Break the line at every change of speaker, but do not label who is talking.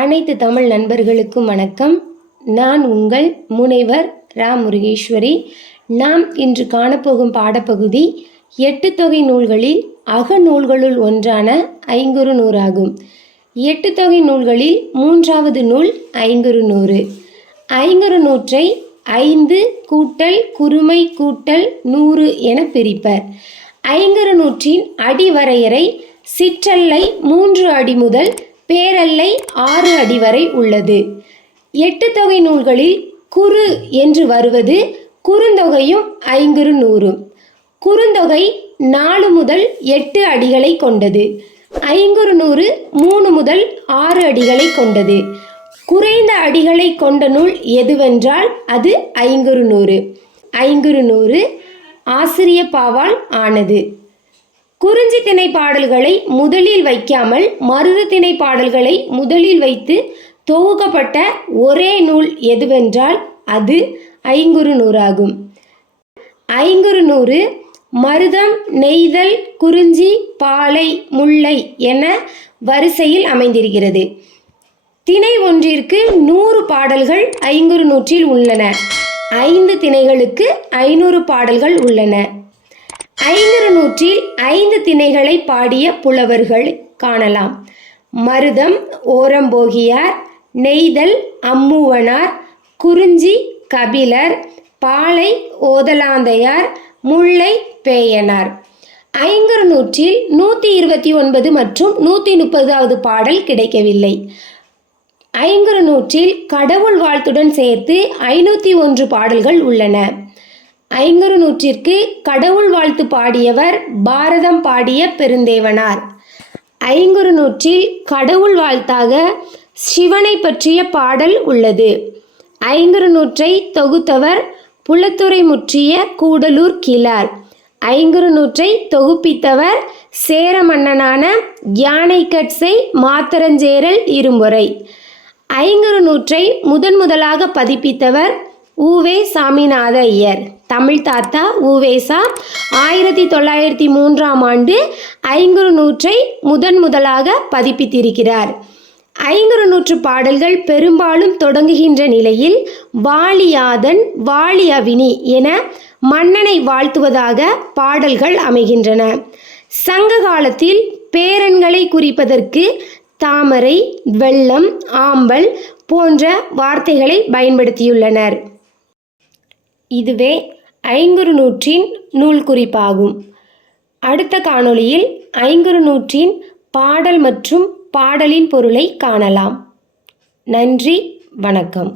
அனைத்து தமிழ் நண்பர்களுக்கும் வணக்கம். நான் உங்கள் முனைவர் ரா முருகேஸ்வரி நாம் இன்று காணப்போகும் பாடப்பகுதி எட்டு தொகை நூல்களில் அகநூல்களுள் ஒன்றான ஐங்குறு நூறாகும். எட்டு தொகை நூல்களில் மூன்றாவது நூல் ஐங்குறு நூறு. ஐங்குறு நூற்றை ஐந்து கூட்டல் குறுமை கூட்டல் நூறு என பிரிப்பர். ஐங்குறு நூற்றின் அடிவரையறை சிற்றல்லை மூன்று அடி முதல் பேரல்லை ஆறு அடி வரை உள்ளது. எட்டு தொகை நூல்களில் குறு என்று வருவது குறுந்தொகையும் ஐங்குறு நூறும். குறுந்தொகை நாலு முதல் எட்டு அடிகளை கொண்டது. ஐங்குறு நூறு மூணு முதல் ஆறு அடிகளை கொண்டது. குறைந்த அடிகளை கொண்ட நூல் எதுவென்றால் அது ஐங்குறு நூறு. ஐங்குறு நூறு ஆசிரிய பாவால் ஆனது. குறிஞ்சி திணை பாடல்களை முதலில் வைக்காமல் மருது திணை பாடல்களை முதலில் வைத்து தொகுக்கப்பட்ட ஒரே நூல் எதுவென்றால் அது ஐங்குறு நூறாகும். ஐங்குறு நூறு மருதம் நெய்தல் குறிஞ்சி பாலை முல்லை என வரிசையில் அமைந்திருக்கிறது. திணை ஒன்றிற்கு நூறு பாடல்கள் ஐங்குறு நூற்றில் உள்ளன. ஐந்து திணைகளுக்கு ஐநூறு பாடல்கள் உள்ளன. ஐங்குறு நூற்றில் ஐந்து திணைகளை பாடிய புலவர்கள் காணலாம். மருதம் ஓரம்போகியார் நெய்தல் அம்முவனார் குறிஞ்சி கபிலர் பாலை ஓதலாந்தையார் முல்லை பேயனார். ஐங்கர் நூற்றில் நூற்றி இருபத்தி ஒன்பது மற்றும் நூற்றி முப்பதாவது பாடல் கிடைக்கவில்லை. ஐங்கர் நூற்றில் கடவுள் வாழ்த்துடன் சேர்த்து ஐநூற்றி ஒன்று பாடல்கள் உள்ளன. ஐங்குறு நூற்றிற்கு கடவுள் வாழ்த்து பாடியவர் பாரதம் பாடிய பெருந்தேவனார். ஐங்குறு நூற்றில் கடவுள் வாழ்த்தாக சிவனை பற்றிய பாடல் உள்ளது. ஐங்குறு நூற்றை தொகுத்தவர் புலத்துறை முற்றிய கூடலூர் கிளார் ஐங்குறு நூற்றை தொகுப்பித்தவர் சேர மன்னனான யானைக்கட்சை மாத்தரஞ்சேரல் இருமுறை ஐங்குறு நூற்றை முதன் முதலாக பதிப்பித்தவர் ஊவே சாமிநாத ஐயர். தமிழ் தாத்தா உவேசா ஆயிரத்தி தொள்ளாயிரத்தி மூன்றாம் ஆண்டு ஐங்குறு நூற்றை முதன் முதலாக பதிப்பித்திருக்கிறார். ஐங்குறு நூற்று பாடல்கள் பெரும்பாலும் தொடங்குகின்ற நிலையில் வாலியாதன் வாலி அவினி என மன்னனை வாழ்த்துவதாக பாடல்கள் அமைகின்றன. சங்க காலத்தில் பேரன்களை குறிப்பதற்கு தாமரை வெள்ளம் ஆம்பல் போன்ற வார்த்தைகளை பயன்படுத்தியுள்ளனர். இதுவே ஐங்குறு நூற்றின் நூல் குறிப்பாகும் அடுத்த காணொளியில் ஐங்குறு நூற்றின் பாடல் மற்றும் பாடலின் பொருளை காணலாம். நன்றி வணக்கம்.